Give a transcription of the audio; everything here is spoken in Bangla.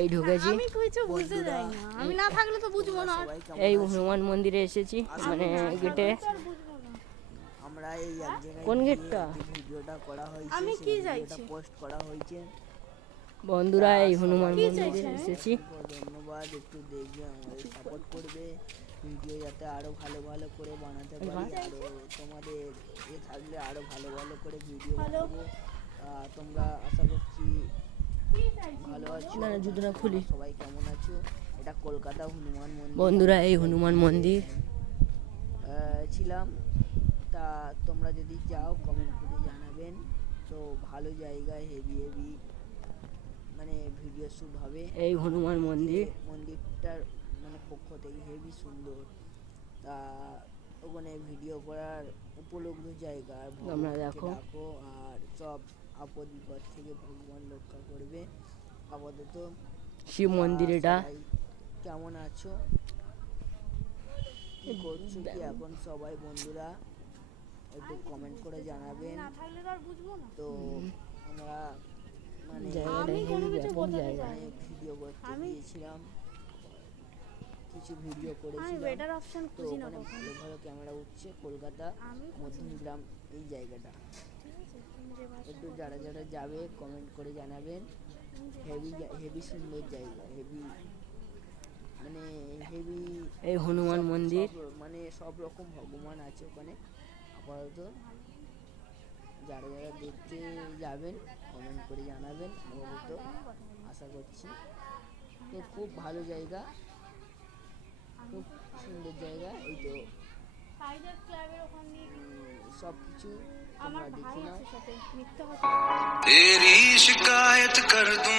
এই ঢুকেছি, আমি কিছু বুঝতে যাই না, আমি না থাকলে তো বুঝবো না। এই হনুমান মন্দিরে এসেছি, মানে গেটে। আমরা এই এক জায়গায় কোন গেটটা? ভিডিওটা করা হয়েছে, আমি কি ভিডিওটা চাইছি পোস্ট করা হয়েছে। বন্ধুরা এই হনুমান কি মন্দিরে চাইছেন? এসেছি। ধন্যবাদ, একটু দেখবে, আমাদের সাপোর্ট করবে, ভিডিও যাতে আরো ভালো ভালো করে বানাতে পারি, আরো তোমাদের থাকলে আরো ভালো ভালো করে ভিডিও বানাবো। তোমরা আশা করছি ভালো আছো। না জুতো না খুলি। সবাই কেমন আছো? এটা কলকাতা হনুমান মন্দির। বন্ধুরা এই হনুমান মন্দির ছিলাম, তা তোমরা যদি যাও কমেন্ট করে জানাবেন। তো ভালো জায়গায় হেভি হেভি মানে ভিডিও শ্যুট হবে। এই হনুমান মন্দির, মন্দিরটার মানে পক্ষ থেকে হেভি সুন্দর, তা ওখানে ভিডিও করার উপলব্ধ জায়গা। তোমরা দেখো। আর সব আপদ বিপদ থেকে ভগবান রক্ষা করবে। আপাতত শিব মন্দির এটা। সবাই কেমন আছো, কি করছো কি এখন সবাই বন্ধুরা একটু কমেন্ট করে জানাবেন। না থাকলে তো আর বুঝবো না। তো আমরা মানে আমি কোনো কিছু বোঝাতে চাই না। ভিডিও করতে গিয়েছিলাম, কিছু ভিডিও আমি করেছিলাম। বেটার অপশন তো খুঁজি না ওখানে কখনো। ভালো ভালো ক্যামেরা উঠছে। কলকাতা আমি মধ্যমগ্রাম এই জায়গাটা, ঠিক আছে, তুমি যে ভাষা একটু যারা যারা যাবে কমেন্ট করে জানাবেন। হেভি হেভি সুন্দর জায়গা, হেভি মানে হেভি এই হনুমান মন্দির। মানে সব রকম ভগবান আছে ওখানে। আপাতত যারা যারা দেখতে যাবেন কমেন্ট করে জানাবেন। আপাতত আশা করছি তো খুব ভালো জায়গা, খুব সুন্দর জায়গা। এই তো টাইগার ক্লাবের ওখান দিয়ে সব কিছু আমার তোমরা ভাই দেখে নাও। আছে সাথে, মিথ্যা কথা। तेरी शिकायत कर दूं